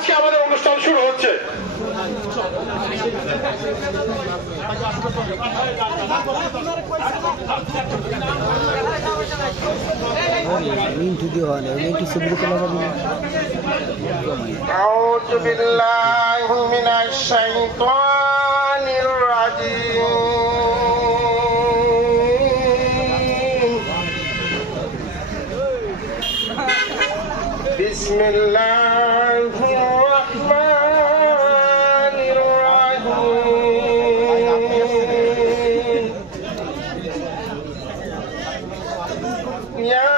আজকে আমাদের অনুষ্ঠান শুরু হচ্ছে। أعوذ بالله من الشيطان الرجيم بسم الله الرحمن الرحيم يا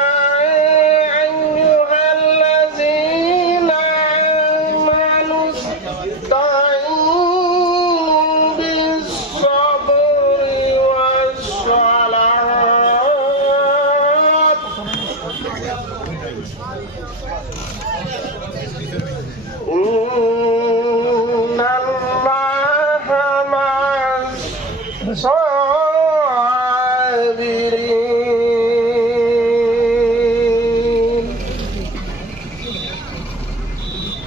صابرين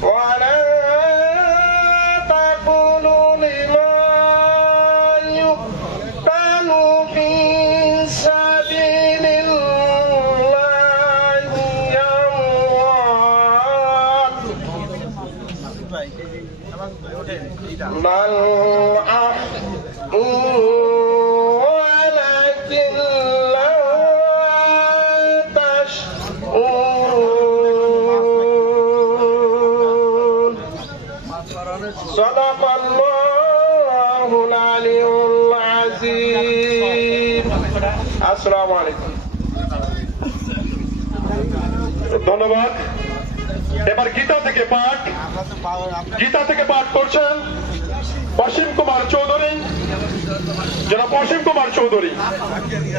ولا تقولوا لما يقتل في سبيل الله أموات بل ولكن لا تشعرون صدق الله العلي العظيم السلام عليكم ধন্যবাদ। এবার গীতা থেকে পাঠ করছেন অসীম কুমার চৌধুরী, জনাব অসীম কুমার চৌধুরী।